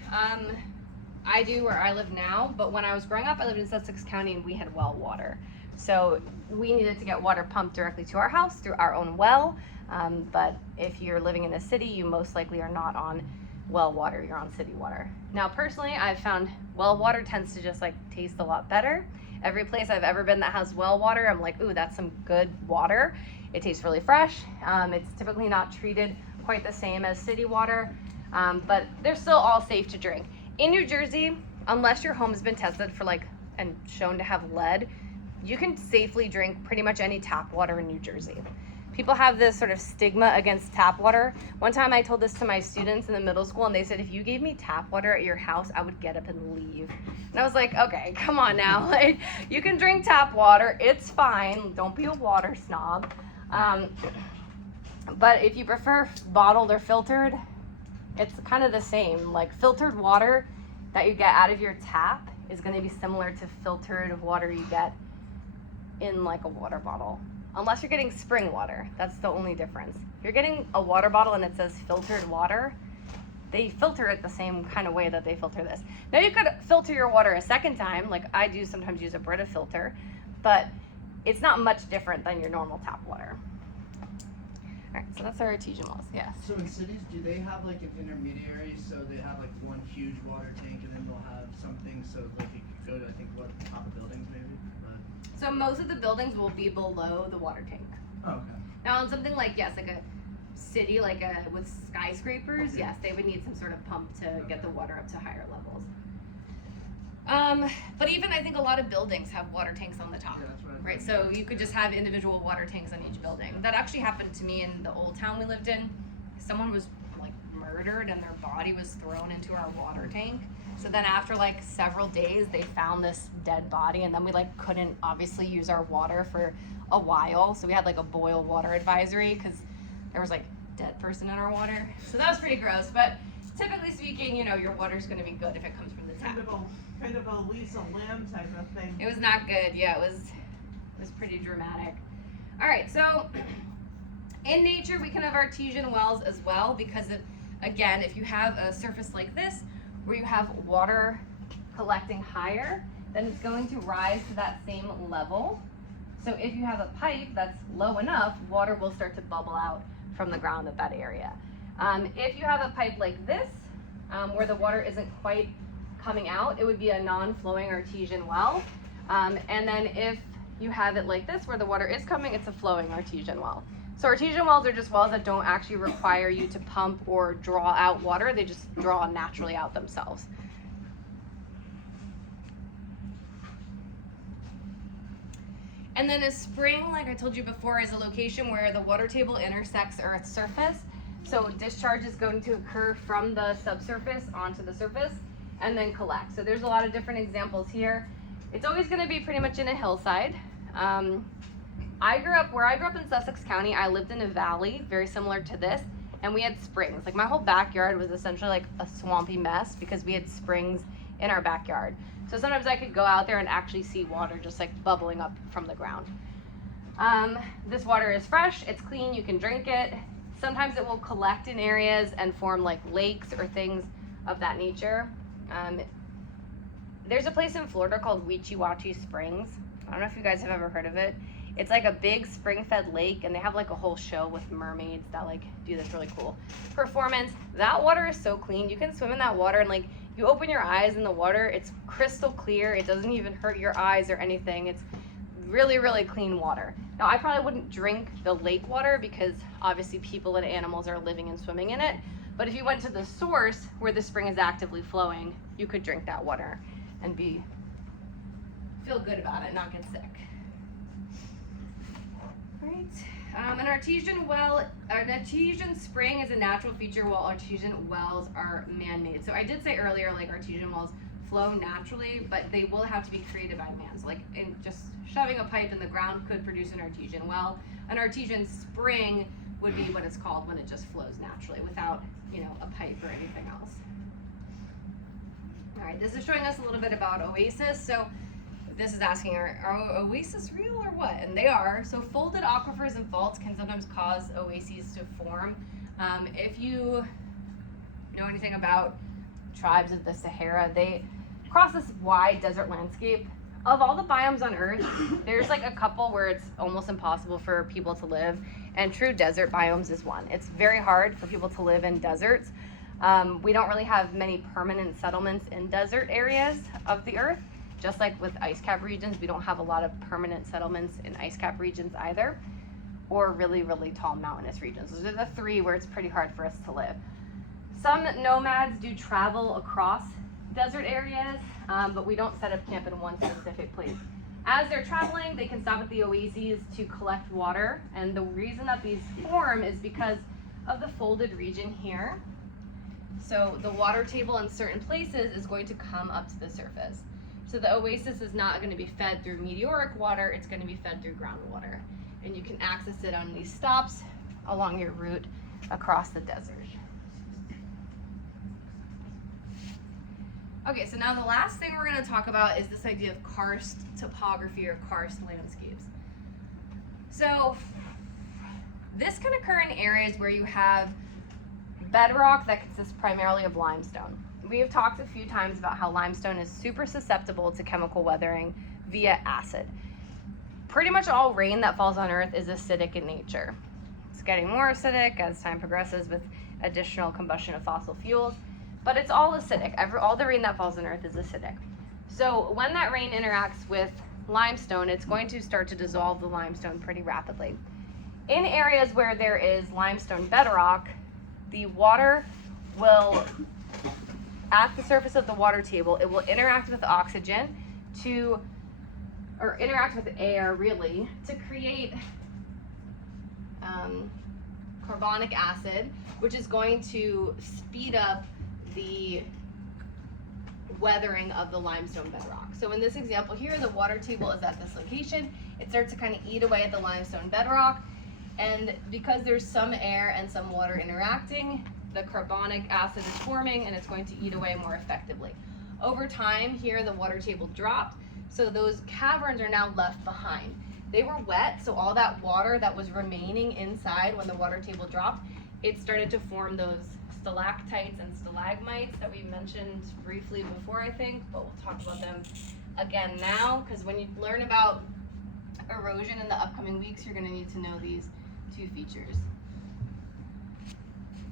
I do where I live now, but when I was growing up, I lived in Sussex County and we had well water. So we needed to get water pumped directly to our house through our own well. But if you're living in a city, you most likely are not on well water, you're on city water. Now personally, I've found well water tends to just like taste a lot better. Every place I've ever been that has well water, I'm like, ooh, that's some good water. It tastes really fresh. It's typically not treated quite the same as city water, but they're still all safe to drink. In New Jersey, unless your home has been tested for and shown to have lead, you can safely drink pretty much any tap water in New Jersey. People have this sort of stigma against tap water. One time I told this to my students in the middle school and they said, if you gave me tap water at your house, I would get up and leave. And I was like, okay, come on now. Like, you can drink tap water, it's fine. Don't be a water snob. But if you prefer bottled or filtered, it's kind of the same. Like filtered water that you get out of your tap is going to be similar to filtered water you get in like a water bottle. Unless you're getting spring water, that's the only difference. If you're getting a water bottle and it says filtered water, they filter it the same kind of way that they filter this. Now you could filter your water a second time, like I do sometimes use a Brita filter, but it's not much different than your normal tap water. All right, so that's our artesian wells, yes. So in cities, do they have like an intermediary? So they have like one huge water tank, and then they'll have something so like it could go to I think what top of buildings maybe. But... So most of the buildings will be below the water tank. Oh, okay. Now on something like like a city with skyscrapers, yes, they would need some sort of pump to get the water up to higher levels. But even I think a lot of buildings have water tanks on the top, Yeah, that's what I right? thought. So you could just have individual water tanks on each building. That actually happened to me in the old town we lived in. Someone was like murdered and their body was thrown into our water tank. So then after like several days, they found this dead body, and then we like couldn't obviously use our water for a while. So we had like a boil water advisory because there was like dead person in our water. So that was pretty gross. But typically speaking, you know, your water's going to be good if it comes from the tap. Kind of a Lisa Lamb type of thing. It was not good. Yeah, it was pretty dramatic. All right, so in nature we can have artesian wells as well because again, if you have a surface like this where you have water collecting higher, then it's going to rise to that same level. So if you have a pipe that's low enough, water will start to bubble out from the ground at that area. If you have a pipe like this, where the water isn't quite coming out, it would be a non-flowing artesian well. And then if you have it like this, where the water is coming, it's a flowing artesian well. So artesian wells are just wells that don't actually require you to pump or draw out water. They just draw naturally out themselves. And then a spring, like I told you before, is a location where the water table intersects Earth's surface. So discharge is going to occur from the subsurface onto the surface and then collect. So there's a lot of different examples here. It's always going to be pretty much in a hillside. Where I grew up in Sussex County, I lived in a valley very similar to this, and we had springs. Like my whole backyard was essentially like a swampy mess because we had springs in our backyard. So sometimes I could go out there and actually see water just like bubbling up from the ground. This water is fresh, it's clean, you can drink it. Sometimes it will collect in areas and form like lakes or things of that nature. There's a place in Florida called Weechee Wachee Springs. I don't know if you guys have ever heard of it. It's like a big spring-fed lake, and they have like a whole show with mermaids that like do this really cool performance. That water is so clean. You can swim in that water, and like you open your eyes in the water, it's crystal clear. It doesn't even hurt your eyes or anything. It's really, really clean water. Now, I probably wouldn't drink the lake water because obviously people and animals are living and swimming in it. But if you went to the source where the spring is actively flowing, you could drink that water and feel good about it, not get sick. All right. An artesian spring is a natural feature while artesian wells are man-made. So I did say earlier, like artesian wells flow naturally, but they will have to be created by man. So like just shoving a pipe in the ground could produce an artesian well. An artesian spring would be what it's called when it just flows naturally without, you know, a pipe or anything else. All right, this is showing us a little bit about oasis. So this is asking, are oases real or what? And they are. So folded aquifers and faults can sometimes cause oases to form. If you know anything about tribes of the Sahara, they cross this wide desert landscape. Of all the biomes on Earth, there's like a couple where it's almost impossible for people to live, and true desert biomes is one. It's very hard for people to live in deserts. We don't really have many permanent settlements in desert areas of the Earth. Just like with ice cap regions, we don't have a lot of permanent settlements in ice cap regions either, or really, really tall mountainous regions. Those are the three where it's pretty hard for us to live. Some nomads do travel across desert areas, but we don't set up camp in one specific place. As they're traveling, they can stop at the oases to collect water, and the reason that these form is because of the folded region here. So the water table in certain places is going to come up to the surface. So the oasis is not going to be fed through meteoric water, it's going to be fed through groundwater. And you can access it on these stops along your route across the desert. Okay, so now the last thing we're going to talk about is this idea of karst topography or karst landscapes. So this can occur in areas where you have bedrock that consists primarily of limestone. We have talked a few times about how limestone is super susceptible to chemical weathering via acid. Pretty much all rain that falls on Earth is acidic in nature. It's getting more acidic as time progresses with additional combustion of fossil fuels, but it's all acidic. All the rain that falls on Earth is acidic. So when that rain interacts with limestone, it's going to start to dissolve the limestone pretty rapidly. In areas where there is limestone bedrock, the water will, at the surface of the water table, it will interact with oxygen or interact with air really, to create carbonic acid, which is going to speed up the weathering of the limestone bedrock. So in this example here, the water table is at this location. It starts to kind of eat away at the limestone bedrock, and because there's some air and some water interacting, the carbonic acid is forming and it's going to eat away more effectively. Over time here, the water table dropped, so those caverns are now left behind. They were wet, so all that water that was remaining inside when the water table dropped, it started to form those stalactites and stalagmites that we mentioned briefly before, I think, but we'll talk about them again now, because when you learn about erosion in the upcoming weeks, you're going to need to know these two features.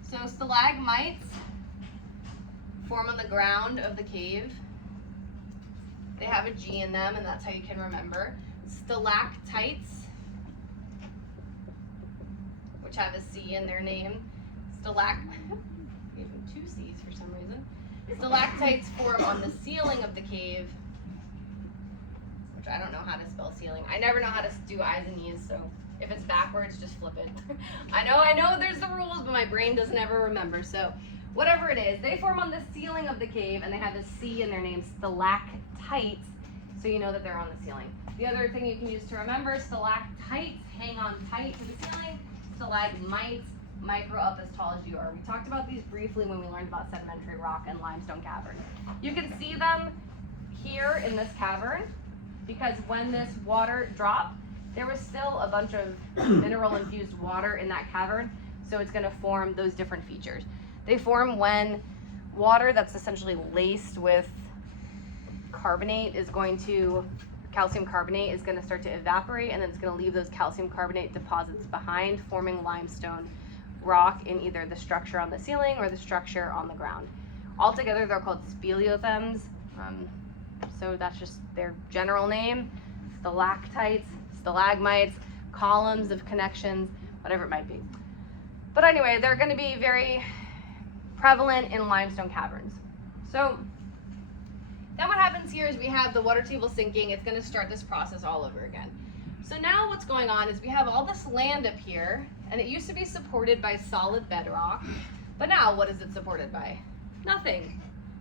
So stalagmites form on the ground of the cave. They have a G in them, and that's how you can remember. Stalactites, which have a C in their name. Gave them two C's for some reason. Stalactites form on the ceiling of the cave, which I don't know how to spell ceiling. I never know how to do I's and E's, so if it's backwards, just flip it. I know there's the rules, but my brain doesn't ever remember, so whatever it is, they form on the ceiling of the cave, and they have a C in their name, stalactites, so you know that they're on the ceiling. The other thing you can use to remember, stalactites hang on tight to the ceiling, stalagmites micro up as tall as you are. We talked about these briefly when we learned about sedimentary rock and limestone caverns. You can see them here in this cavern because when this water dropped, there was still a bunch of mineral infused water in that cavern, so it's going to form those different features. They form when water that's essentially laced with carbonate is going to, calcium carbonate is going to start to evaporate, and then it's going to leave those calcium carbonate deposits behind, forming limestone rock in either the structure on the ceiling or the structure on the ground. Altogether, they're called speleothems. So that's just their general name. Stalactites, stalagmites, columns of connections, whatever it might be. But anyway, they're going to be very prevalent in limestone caverns. So then what happens here is we have the water table sinking. It's going to start this process all over again. So now what's going on is we have all this land up here, and it used to be supported by solid bedrock, but now what is it supported by? Nothing.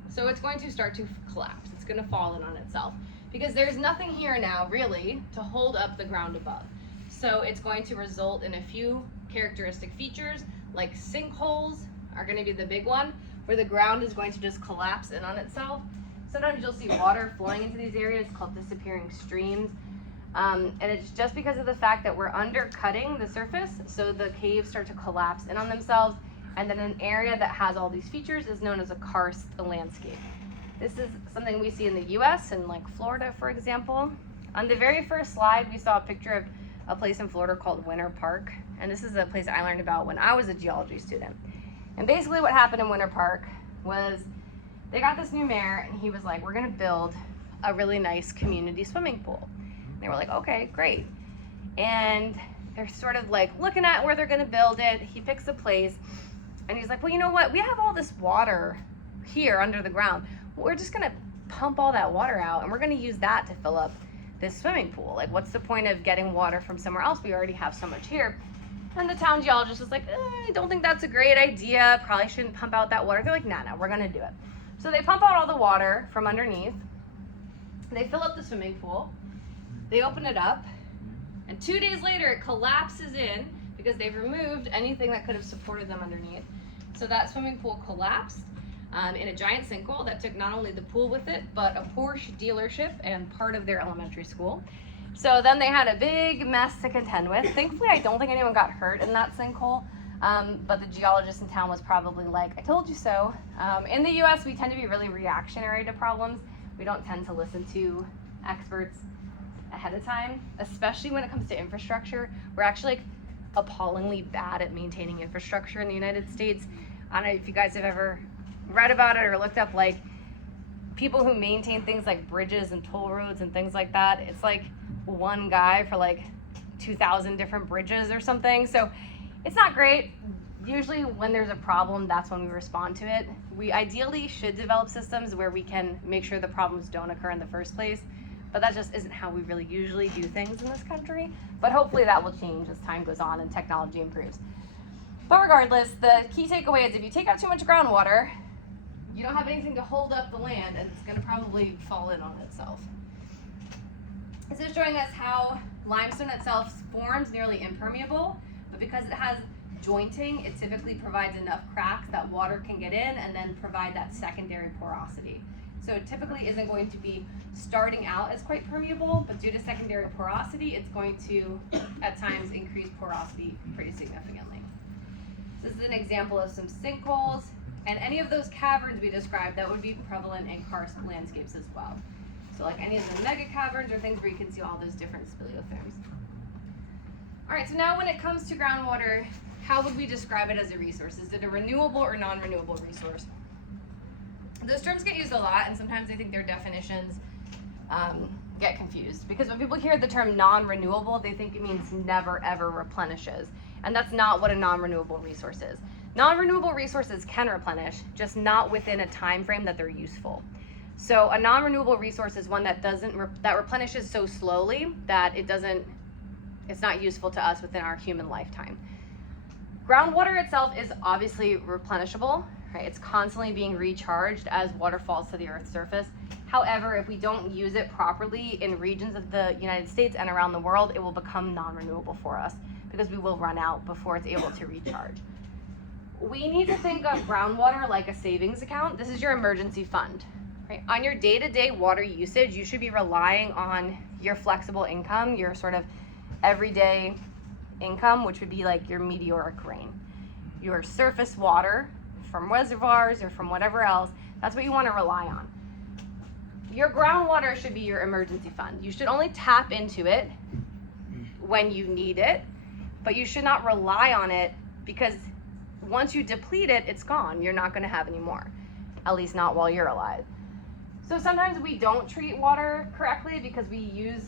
So it's going to start to collapse. It's going to fall in on itself because there's nothing here now really to hold up the ground above. So it's going to result in a few characteristic features, like sinkholes are going to be the big one, where the ground is going to just collapse in on itself. Sometimes you'll see water flowing into these areas called disappearing streams. And it's just because of the fact that we're undercutting the surface, so the caves start to collapse in on themselves, and then an area that has all these features is known as a karst landscape. This is something we see in the US and like Florida, for example. On the very first slide, we saw a picture of a place in Florida called Winter Park, and this is a place I learned about when I was a geology student. And basically what happened in Winter Park was they got this new mayor, and he was like, we're gonna build a really nice community swimming pool. And they were like, okay, great. And they're sort of like looking at where they're gonna build it. He picks a place, and he's like, well, you know what? We have all this water here under the ground. We're just gonna pump all that water out, and we're gonna use that to fill up this swimming pool. Like, what's the point of getting water from somewhere else? We already have so much here. And the town geologist was like, I don't think that's a great idea. Probably shouldn't pump out that water. They're like, no, we're gonna do it. So they pump out all the water from underneath. They fill up the swimming pool. They open it up. And 2 days later, it collapses in because they've removed anything that could have supported them underneath. So that swimming pool collapsed in a giant sinkhole that took not only the pool with it, but a Porsche dealership and part of their elementary school. So then they had a big mess to contend with. Thankfully, I don't think anyone got hurt in that sinkhole, but the geologist in town was probably like, I told you so. In the US, we tend to be really reactionary to problems. We don't tend to listen to experts ahead of time, especially when it comes to infrastructure. We're actually like appallingly bad at maintaining infrastructure in the United States. I don't know if you guys have ever read about it or looked up like people who maintain things like bridges and toll roads and things like that. It's like one guy for like 2,000 different bridges or something. So it's not great. Usually when there's a problem, that's when we respond to it. We ideally should develop systems where we can make sure the problems don't occur in the first place, but that just isn't how we really usually do things in this country. But hopefully that will change as time goes on and technology improves. But regardless, the key takeaway is if you take out too much groundwater, you don't have anything to hold up the land, and it's gonna probably fall in on itself. This is showing us how limestone itself forms nearly impermeable, but because it has jointing, it typically provides enough cracks that water can get in and then provide that secondary porosity. So it typically isn't going to be starting out as quite permeable, but due to secondary porosity, it's going to, at times, increase porosity pretty significantly. This is an example of some sinkholes, and any of those caverns we described, that would be prevalent in karst landscapes as well. So like any of the mega caverns or things where you can see all those different speleotherms. All right, so now when it comes to groundwater, how would we describe it as a resource? Is it a renewable or non-renewable resource? Those terms get used a lot, and sometimes I think their definitions get confused. Because when people hear the term non-renewable, they think it means never ever replenishes. And that's not what a non-renewable resource is. Non-renewable resources can replenish, just not within a time frame that they're useful. So a non-renewable resource is one that that replenishes so slowly that it's not useful to us within our human lifetime. Groundwater itself is obviously replenishable, right? It's constantly being recharged as water falls to the Earth's surface. However, if we don't use it properly in regions of the United States and around the world, it will become non-renewable for us because we will run out before it's able to recharge. We need to think of groundwater like a savings account. This is your emergency fund, right? On your day-to-day water usage, you should be relying on your flexible income, your sort of everyday income, which would be like your meteoric rain. Your surface water from reservoirs or from whatever else, that's what you want to rely on. Your groundwater should be your emergency fund. You should only tap into it when you need it, but you should not rely on it because once you deplete it, it's gone. You're not going to have any more, at least not while you're alive. So sometimes we don't treat water correctly because we use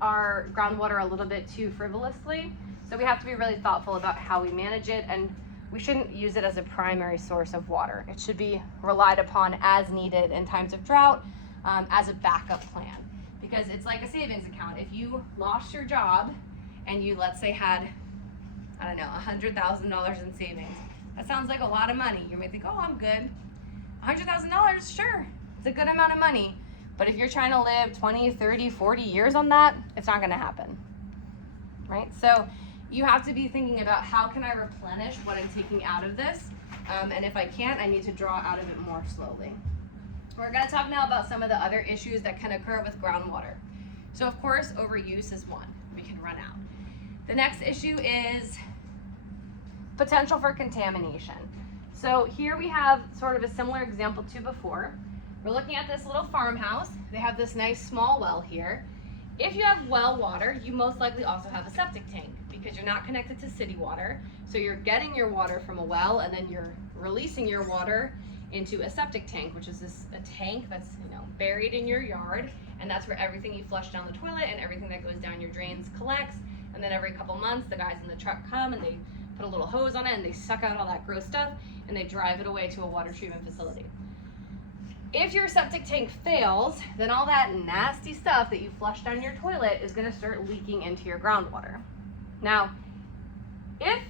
our groundwater a little bit too frivolously. So we have to be really thoughtful about how we manage it, and we shouldn't use it as a primary source of water. It should be relied upon as needed in times of drought, as a backup plan, because it's like a savings account. If you lost your job and you, let's say, had, I don't know, $100,000 in savings, that sounds like a lot of money. You may think, oh, I'm good. $100,000, sure, it's a good amount of money. But if you're trying to live 20, 30, 40 years on that, it's not gonna happen, right? So you have to be thinking about how can I replenish what I'm taking out of this, and if I can't, I need to draw out of it more slowly. We're going to talk now about some of the other issues that can occur with groundwater. So of course, overuse is one. We can run out. The next issue is potential for contamination. So here we have sort of a similar example to before. We're looking at this little farmhouse. They have this nice small well here. If you have well water, you most likely also have a septic tank because you're not connected to city water. So you're getting your water from a well and then you're releasing your water into a septic tank, which is a tank that's buried in your yard, and that's where everything you flush down the toilet and everything that goes down your drains collects. And then every couple months, the guys in the truck come and they put a little hose on it and they suck out all that gross stuff and they drive it away to a water treatment facility. If your septic tank fails, then all that nasty stuff that you flush down your toilet is going to start leaking into your groundwater. Now, if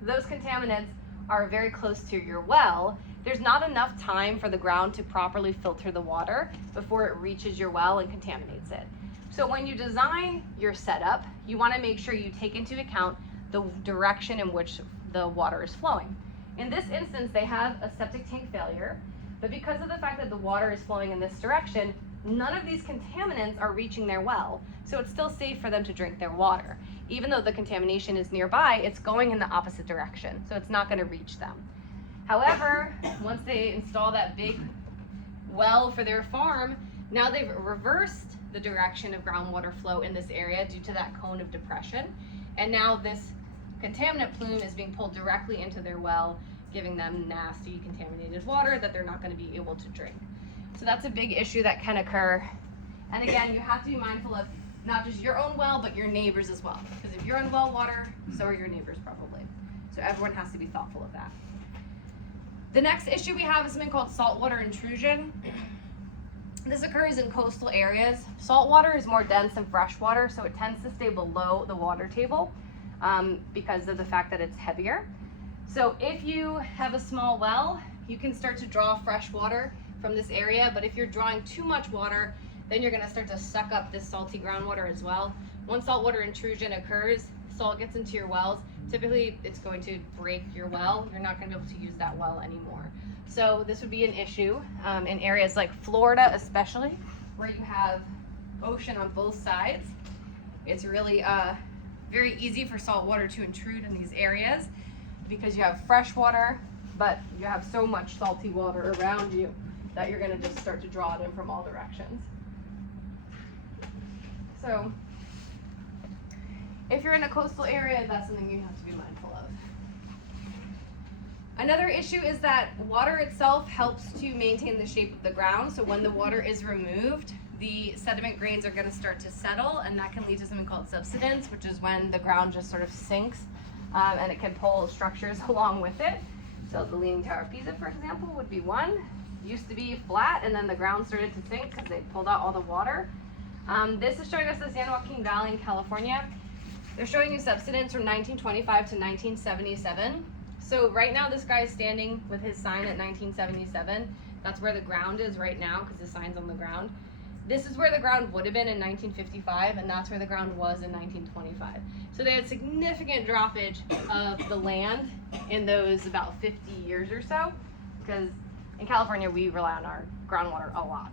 those contaminants are very close to your well, there's not enough time for the ground to properly filter the water before it reaches your well and contaminates it. So when you design your setup, you want to make sure you take into account the direction in which the water is flowing. In this instance, they have a septic tank failure, but because of the fact that the water is flowing in this direction, none of these contaminants are reaching their well, so it's still safe for them to drink their water. Even though the contamination is nearby, it's going in the opposite direction, so it's not going to reach them. However, once they install that big well for their farm, now they've reversed the direction of groundwater flow in this area due to that cone of depression, and now this contaminant plume is being pulled directly into their well, giving them nasty contaminated water that they're not going to be able to drink. So that's a big issue that can occur. And again, you have to be mindful of not just your own well, but your neighbors as well. Because if you're on well water, so are your neighbors probably. So everyone has to be thoughtful of that. The next issue we have is something called saltwater intrusion. This occurs in coastal areas. Saltwater is more dense than freshwater, so it tends to stay below the water table because of the fact that it's heavier. So if you have a small well, you can start to draw fresh water from this area, but if you're drawing too much water, then you're going to start to suck up this salty groundwater as well. Once saltwater intrusion occurs, salt gets into your wells. Typically, it's going to break your well. You're not going to be able to use that well anymore. So this would be an issue in areas like Florida, especially, where you have ocean on both sides. It's really very easy for saltwater to intrude in these areas because you have fresh water, but you have so much salty water around you that you're going to just start to draw it in from all directions. So if you're in a coastal area, that's something you have to be mindful of. Another issue is that water itself helps to maintain the shape of the ground. So when the water is removed, the sediment grains are going to start to settle, and that can lead to something called subsidence, which is when the ground just sort of sinks and it can pull structures along with it. So the Leaning Tower of Pisa, for example, would be one. It used to be flat, and then the ground started to sink because they pulled out all the water. This is showing us the San Joaquin Valley in California. They're showing you subsidence from 1925 to 1977. So right now this guy is standing with his sign at 1977. That's where the ground is right now because the sign's on the ground. This is where the ground would have been in 1955, and that's where the ground was in 1925. So they had significant droppage of the land in those about 50 years or so, because in California we rely on our groundwater a lot.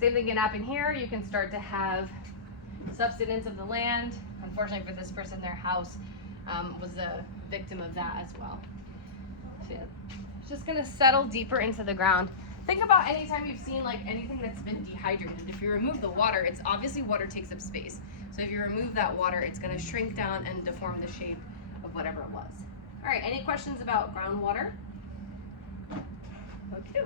Same thing can happen here. You can start to have subsidence of the land. Unfortunately for this person, their house was a victim of that as well. So yeah, it's just gonna settle deeper into the ground. Think about any time you've seen like anything that's been dehydrated. If you remove the water, it's obviously water takes up space. So if you remove that water, it's gonna shrink down and deform the shape of whatever it was. All right, any questions about groundwater? Okay.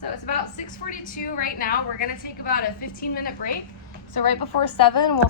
So it's about 6:42 right now. We're gonna take about a 15-minute break. So right before 7, we'll